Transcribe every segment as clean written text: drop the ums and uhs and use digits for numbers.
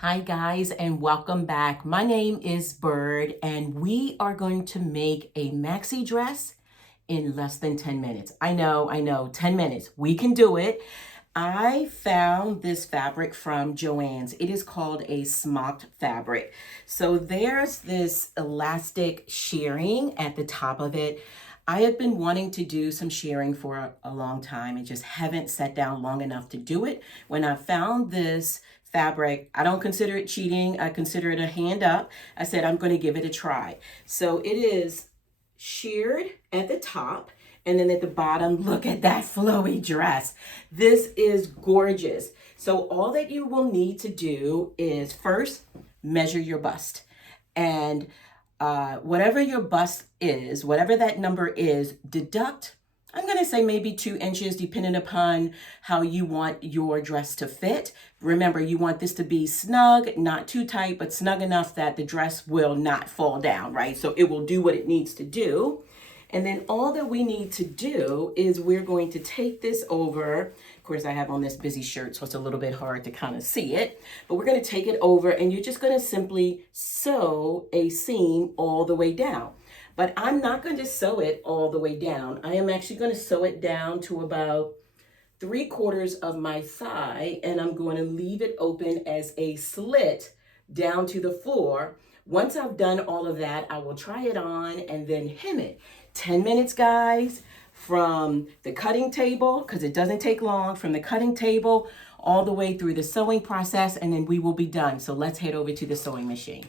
Hi guys, and welcome back. My name is Byrd and we are going to make a maxi dress in less than 10 minutes. I know, 10 minutes. We can do it. I found this fabric from Joanns. It is called a smocked fabric. So there's this elastic shearing at the top of it. I have been wanting to do some shearing for a long time and just haven't sat down long enough to do it. When I found this fabric, I don't consider it cheating. I consider it a hand up. I said, I'm going to give it a try. So it is sheared at the top. And then at the bottom, look at that flowy dress. This is gorgeous. So all that you will need to do is first measure your bust. And whatever your bust is, whatever that number is, deduct, I'm going to say maybe 2 inches, depending upon how you want your dress to fit. Remember, you want this to be snug, not too tight, but snug enough that the dress will not fall down, right? So it will do what it needs to do. And then all that we need to do is we're going to take this over. Of course, I have on this busy shirt, so it's a little bit hard to kind of see it. But we're going to take it over, and you're just going to simply sew a seam all the way down. But I'm not going to sew it all the way down. I am actually going to sew it down to about 3/4 of my thigh, and I'm going to leave it open as a slit down to the floor. Once I've done all of that, I will try it on and then hem it. 10 minutes, guys, from the cutting table, because it doesn't take long, from the cutting table all the way through the sewing process, and then we will be done. So let's head over to the sewing machine.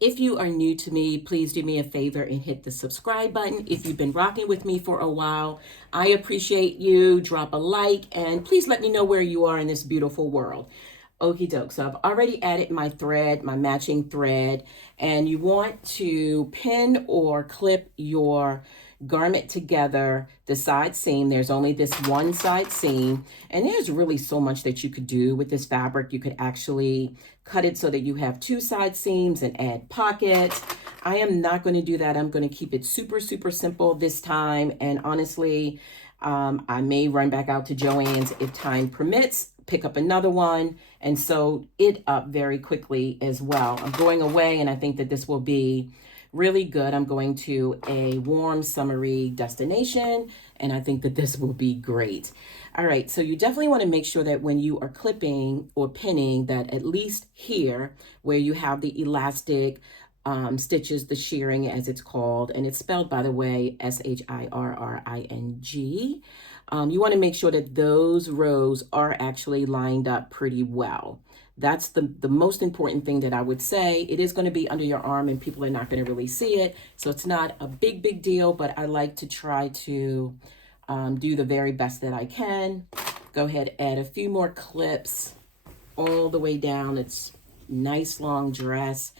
If you are new to me, please do me a favor and hit the subscribe button. If you've been rocking with me for a while, I appreciate you. Drop a like, and please let me know where you are in this beautiful world. Okie doke. So I've already added my thread, my matching thread, and you want to pin or clip your garment together, the side seam. There's only this one side seam, and there's really so much that you could do with this fabric. You could actually cut it so that you have 2 side seams and add pockets. I am not going to do that. I'm going to keep it super, super simple this time. And honestly, I may run back out to Joann's if time permits, pick up another one and sew it up very quickly as well. I'm going away and I think that this will be really good. I'm going to a warm, summery destination, and I think that this will be great. All right, so you definitely want to make sure that when you are clipping or pinning, that at least here where you have the elastic stitches, the shearing as it's called, and it's spelled, by the way, Shirring. You want to make sure that those rows are actually lined up pretty well. That's the most important thing that I would say. It is going to be under your arm and people are not going to really see it. So it's not a big deal, but I like to try to do the very best that I can. Go ahead, add a few more clips all the way down. It's nice long dress.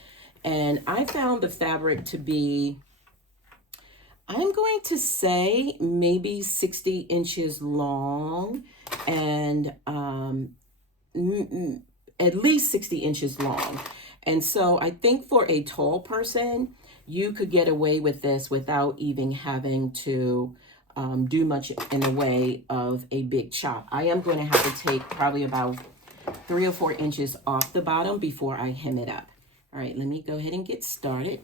And I found the fabric to be, I'm going to say maybe 60 inches long and at least 60 inches long. And so I think for a tall person, you could get away with this without even having to do much in the way of a big chop. I am going to have to take probably about 3 or 4 inches off the bottom before I hem it up. All right, let me go ahead and get started.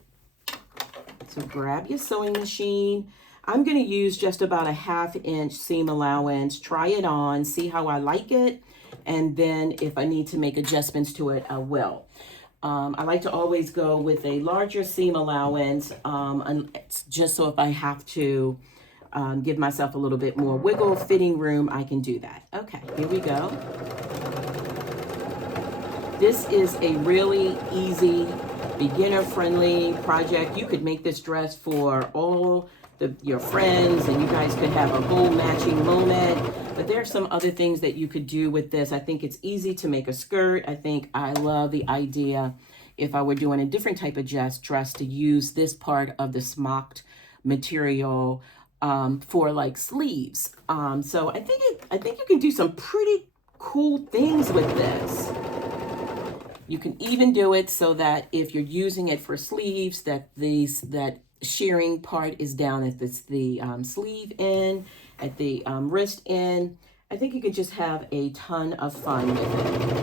So grab your sewing machine. I'm going to use just about a 1/2 inch seam allowance. Try it on, see how I like it. And then if I need to make adjustments to it, I will. I like to always go with a larger seam allowance, just so if I have to give myself a little bit more wiggle, fitting room, I can do that. Okay, here we go. This is a really easy, beginner-friendly project. You could make this dress for all your friends, and you guys could have a whole matching moment. But there are some other things that you could do with this. I think it's easy to make a skirt. I think I love the idea, if I were doing a different type of dress, to use this part of the smocked material for like sleeves. So I think you can do some pretty cool things with this. You can even do it so that if you're using it for sleeves, that shearing part is down at the sleeve end, at the wrist end. I think you can just have a ton of fun with it.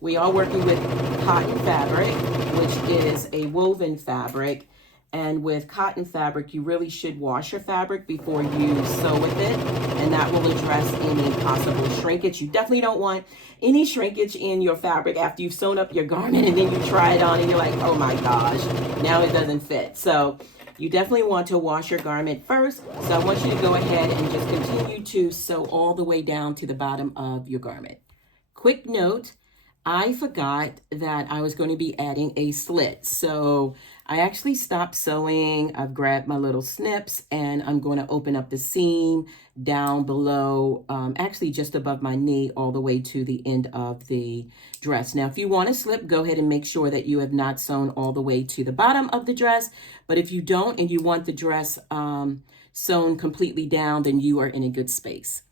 We are working with cotton fabric, which is a woven fabric. And with cotton fabric, you really should wash your fabric before you sew with it. And that will address any possible shrinkage. You definitely don't want any shrinkage in your fabric after you've sewn up your garment and then you try it on and you're like, oh my gosh, now it doesn't fit. So you definitely want to wash your garment first. So I want you to go ahead and just continue to sew all the way down to the bottom of your garment. Quick note, I forgot that I was going to be adding a slit. So I actually stopped sewing. I've grabbed my little snips and I'm going to open up the seam down below, actually just above my knee all the way to the end of the dress. Now, if you want to slip, go ahead and make sure that you have not sewn all the way to the bottom of the dress. But if you don't and you want the dress sewn completely down, then you are in a good space.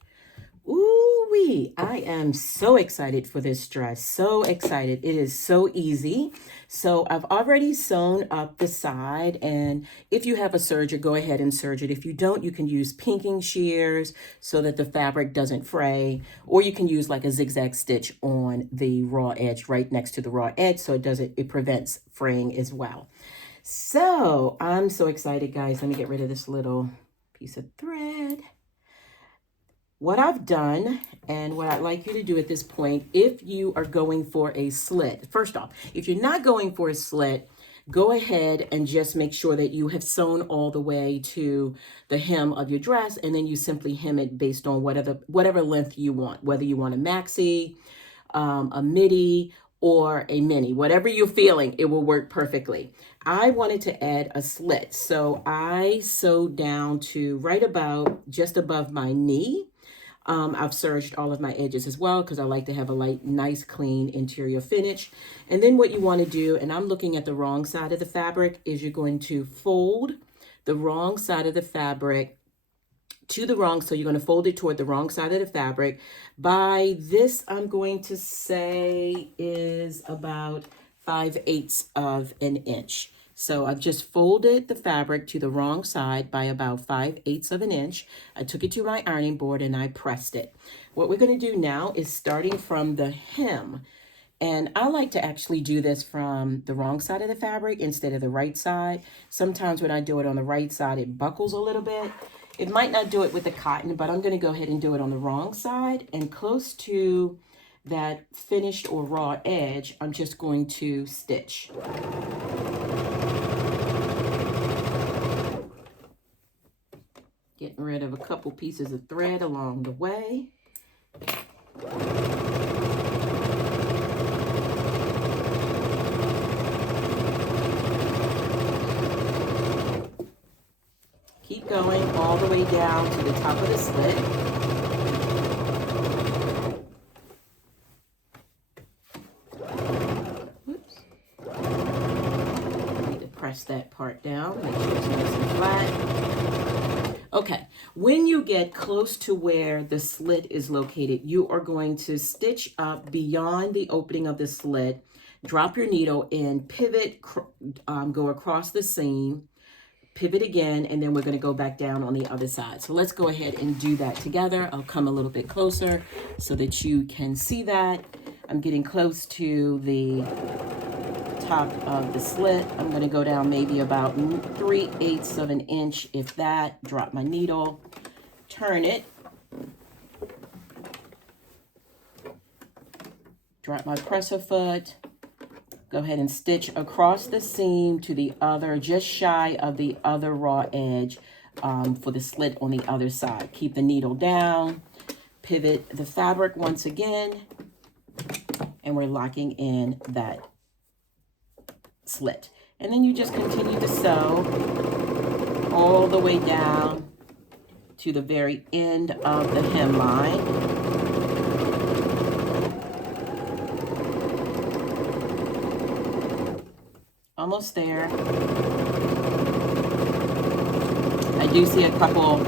Ooh-wee, I am so excited for this dress. So excited. It is so easy. So I've already sewn up the side, and if you have a serger, go ahead and serge it. If you don't, you can use pinking shears so that the fabric doesn't fray, or you can use like a zigzag stitch on the raw edge right next to the raw edge so it prevents fraying as well. So I'm so excited, guys. Let me get rid of this little piece of thread. What I've done and what I'd like you to do at this point, if you are going for a slit, first off, if you're not going for a slit, go ahead and just make sure that you have sewn all the way to the hem of your dress, and then you simply hem it based on whatever length you want, whether you want a maxi, a midi, or a mini, whatever you're feeling, it will work perfectly. I wanted to add a slit, so I sewed down to right about just above my knee. I've serged all of my edges as well because I like to have a nice, clean interior finish. And then what you want to do, and I'm looking at the wrong side of the fabric, is you're going to fold the wrong side of the fabric to the wrong, so you're going to fold it toward the wrong side of the fabric. By this, I'm going to say is about 5/8 of an inch. So I've just folded the fabric to the wrong side by about 5/8 of an inch. I took it to my ironing board and I pressed it. What we're going to do now is starting from the hem. And I like to actually do this from the wrong side of the fabric instead of the right side. Sometimes when I do it on the right side, it buckles a little bit. It might not do it with the cotton, but I'm going to go ahead and do it on the wrong side. And close to that finished or raw edge, I'm just going to stitch. Getting rid of a couple pieces of thread along the way. Keep going all the way down to the top of the slit. Oops. Need to press that part down, make sure it's nice and flat. Okay, when you get close to where the slit is located, you are going to stitch up beyond the opening of the slit, drop your needle in, pivot, go across the seam, pivot again, and then we're going to go back down on the other side. So let's go ahead and do that together. I'll come a little bit closer so that you can see that. I'm getting close to the top of the slit. I'm going to go down maybe about 3/8 of an inch, if that. Drop my needle, turn it, drop my presser foot, go ahead and stitch across the seam to the other, just shy of the other raw edge for the slit on the other side. Keep the needle down, pivot the fabric once again, and we're locking in that slit. And then you just continue to sew all the way down to the very end of the hem line. Almost there. I do see a couple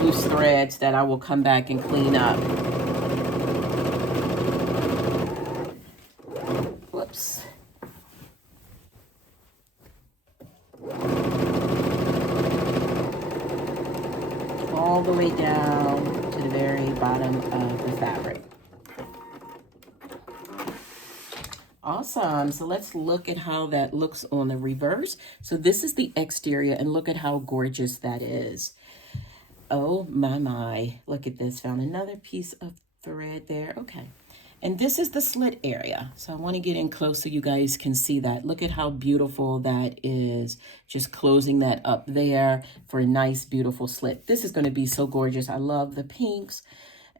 loose threads that I will come back and clean up. Whoops. bottom of the fabric. Awesome. So let's look at how that looks on the reverse. So this is the exterior, and look at how gorgeous that is. Oh my. Look at this. Found another piece of thread there. Okay. And this is the slit area. So I want to get in close so you guys can see that. Look at how beautiful that is. Just closing that up there for a nice, beautiful slit. This is going to be so gorgeous. I love the pinks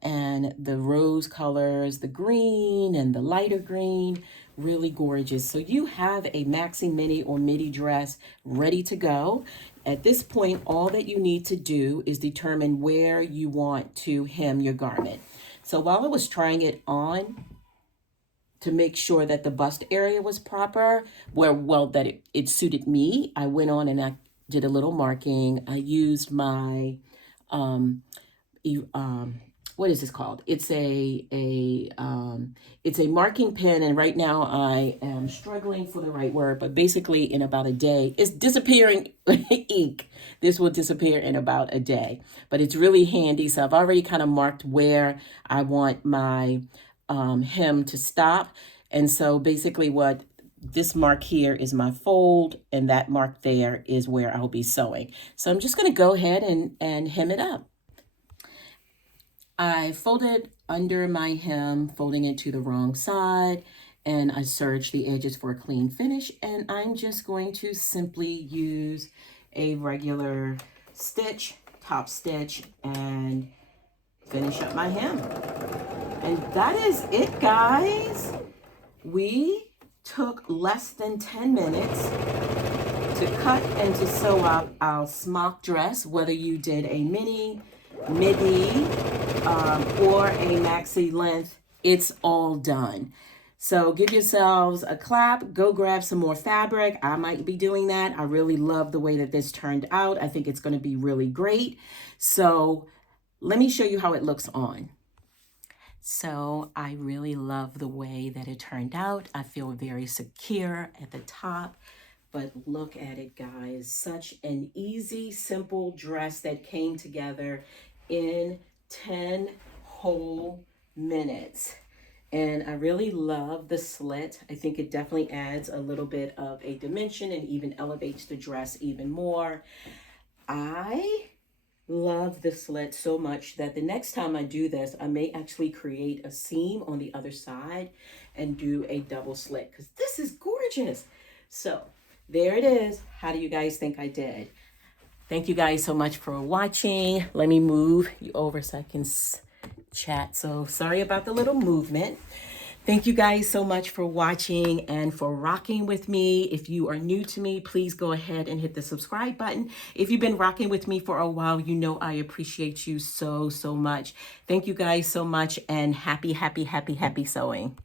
and the rose colors, the green and the lighter green. Really gorgeous. So you have a maxi mini or midi dress ready to go. At this point, all that you need to do is determine where you want to hem your garment. So while I was trying it on to make sure that the bust area was proper, that it suited me, I went on and I did a little marking. I used my, what is this called? It's a marking pen, and right now I am struggling for the right word, but basically in about a day, it's disappearing ink. This will disappear in about a day, but it's really handy. So I've already kind of marked where I want my hem to stop. And so basically what this mark here is my fold, and that mark there is where I'll be sewing. So I'm just going to go ahead and hem it up. I folded under my hem, folding it to the wrong side, and I serged the edges for a clean finish. And I'm just going to simply use a regular stitch, top stitch, and finish up my hem. And that is it, guys. We took less than 10 minutes to cut and to sew up our smock dress, whether you did a mini, midi, or a maxi length. It's all done. So give yourselves a clap, go grab some more fabric. I might be doing that. I really love the way that this turned out. I think it's going to be really great. So let me show you how it looks on. So I really love the way that it turned out. I feel very secure at the top, but look at it, guys. Such an easy, simple dress that came together in 10 whole minutes. And I really love the slit. I think it definitely adds a little bit of a dimension and even elevates the dress even more. I love the slit so much that the next time I do this, I may actually create a seam on the other side and do a double slit, because this is gorgeous. So there it is. How do you guys think I did? Thank you guys so much for watching. Let me move you over so I can chat. So sorry about the little movement. Thank you guys so much for watching and for rocking with me. If you are new to me, please go ahead and hit the subscribe button. If you've been rocking with me for a while, you know I appreciate you so much. Thank you guys so much, and happy sewing.